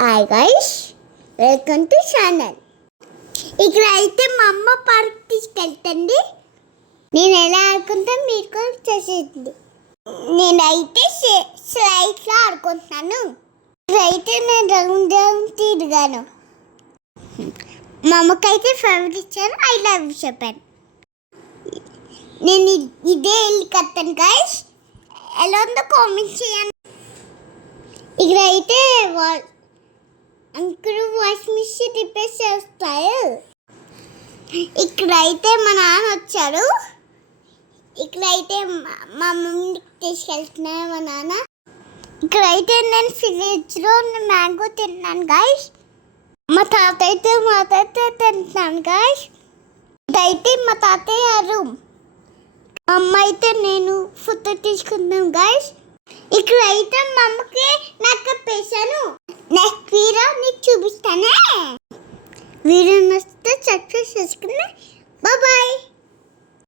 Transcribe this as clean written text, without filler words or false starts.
Hi guys, welcome to channel. ఇక్కడ అయితే మా అమ్మ పార్క్ తీసుకెళ్తుంది. నేను ఎలా ఆడుకుంటా మీరు కూడా చేసేది. నేనైతే స్లైడ్లో ఆడుకుంటున్నాను. ఇక్కడైతే నేను రౌండ్ రౌండ్ తిరిగాను. మా అమ్మకైతే ఫేవరెట్ ఇచ్చాను, ఐ లవ్ యూ చెప్పాను. నేను ఇదే ఇల్లు కట్టాను గైస్. ఎలా ఉందో కామెంట్ చేయండి. ఇక్కడైతే అంకుల్ వాషింగ్ మిషన్ రిపేర్ చేస్తారు. ఇక్కడైతే మా నాన్న వచ్చాడు. ఇక్కడైతే మా మమ్మీకి తీసుకెళ్తున్నాను మా నాన్న. ఇక్కడైతే నేను ఫ్రిడ్జ్లో మ్యాంగో తిన్నాను గాయస్. మా తాతయ్యతో తింటున్నాను గాయస్. ఇదైతే మా తాతయ్య రూమ్. అమ్మ అయితే నేను ఫోటో తీసుకున్నాం గాయస్. ఇక్కడైతే మా అమ్మకి నాకు పేసాను. నెక్స్ట్ వీడియో నీకు చూపిస్తానే. వీడియో నచ్చితే సబ్స్క్రైబ్ చేసుకున్నా. బాయ్.